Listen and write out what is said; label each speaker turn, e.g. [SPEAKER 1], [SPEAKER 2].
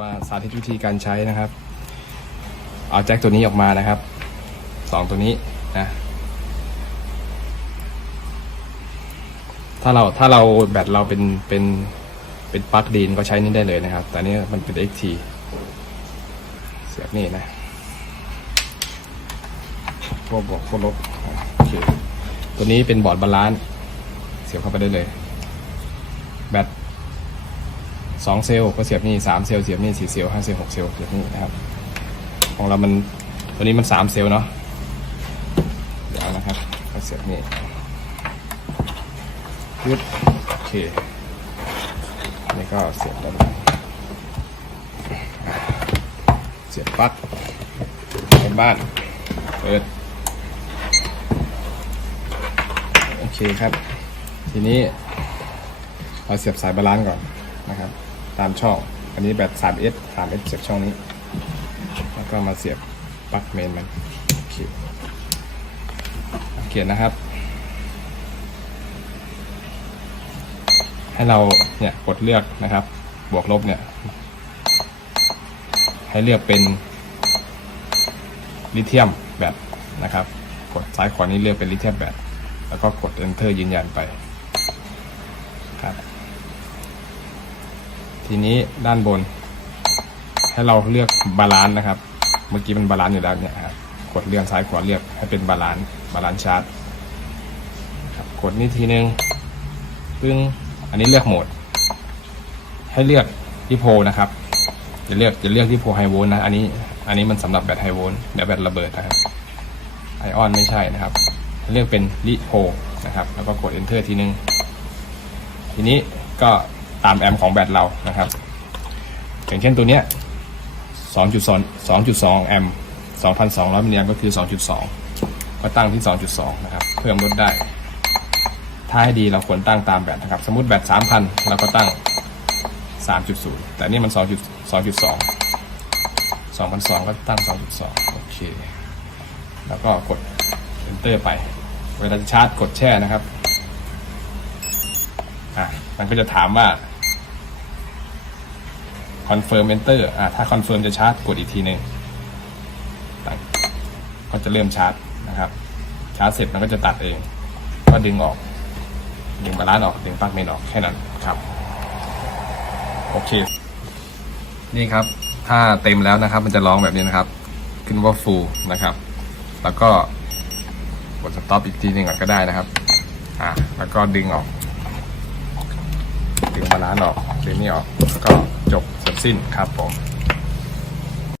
[SPEAKER 1] ว่าสาธิตวิธีการใช้นะครับ เอาแจ็คตัวนี้ออกมานะครับสองตัวนี้นะถ้าเราถ้าเราแบตเราเป็นเป็นเป็นปลั๊กดีนก็ใช้นี่ได้เลยนะครับ แต่นี่มันเป็น XT เสียบนี่นะพวกบอกพวกลบโอเคตัวนี้เป็นบอร์ดบาลานซ์เสียบเข้าไปได้เลย สองเซลล์ก็เสียบนี่สามเซลล์เสียบนี่สี่เซลล์ห้าเซลล์หกเซลล์เสียบนี่นะครับ ของเรามันตัวนี้มันสามเซลล์เนาะเดี๋ยวนะครับก็เสียบนี่ยึดโอเคนี่ก็เสียบด้านหลังเสียบปลั๊กบนบ้านเปิดโอเคครับ ทีนี้เราเสียบสายบาลานซ์ก่อนนะครับ ตามช่อง อันนี้แบต 3S 3S เสียบช่องนี้ แล้วก็มาเสียบปลั๊กเมนมันโอเคเขียนนะครับ ให้เราเนี่ยกดเลือกนะครับ บวกลบเนี่ย ให้เลือกเป็นลิเธียมแบตนะครับ กดซ้ายขวานี้เลือกเป็นลิเธียมแบตแล้วก็กด enter ยืนยันไป ครับ ทีนี้ด้านบน ให้เราเลือกบาลานซ์นะครับ เมื่อกี้มันบาลานซ์อยู่แล้วเนี่ยครับกดเลื่อนซ้ายขวาเลือกให้เป็นบาลานซ์บาลานซ์ชาร์จครับกดนี่ทีนึงปึ้งอันนี้เลือกโหมด ให้เลือกที่โพนะครับจะเลือกจะเลือกที่โพไฮโวลต์นะ อันนี้ อันนี้มันสำหรับแบตไฮโวลต์เดี๋ยวแบตระเบิดนะครับไอออนไม่ใช่นะครับ เลือกเป็นลิโพนะครับ แล้วก็กด enter ทีนึง ทีนี้ก็ ตามแอมของแบตเรานะครับอย่างเช่นตัวเนี้ย2.2 2.2 แอมป์2,200 มิลลิแอมป์ก็คือ 2.2 ก็ตั้งที่ 2.2 นะครับ เพิ่มลดได้ ถ้าให้ดีเราควรตั้งตามแบตนะครับ สมมติแบต 3,000 เราก็ตั้ง 3.0 แต่นี่มัน 2.2 2,200 ก็ตั้ง 2.2 โอเค แล้วก็กด enter ไป เวลาจะชาร์จกดแช่นะครับ อะมันก็จะถามว่า confirm enter อะถ้า confirm จะชาร์จกดอีกทีหนึ่งก็จะเริ่มชาร์จนะครับ ชาร์จเสร็จมันก็จะตัดเอง ก็ดึงออก ดึงบาลานซ์ออกดึงปลั๊กเมนออกแค่นั้นครับโอเค นี่ครับ ถ้าเต็มแล้วนะครับ มันจะร้องแบบนี้นะครับ ขึ้นว่า full นะครับ แล้วก็กด stop อีกทีหนึ่งก็ได้นะครับ อะแล้วก็ดึงออก ดึงบานออกเรนนี่ออกแล้วก็จบเสร็จสิ้นครับผม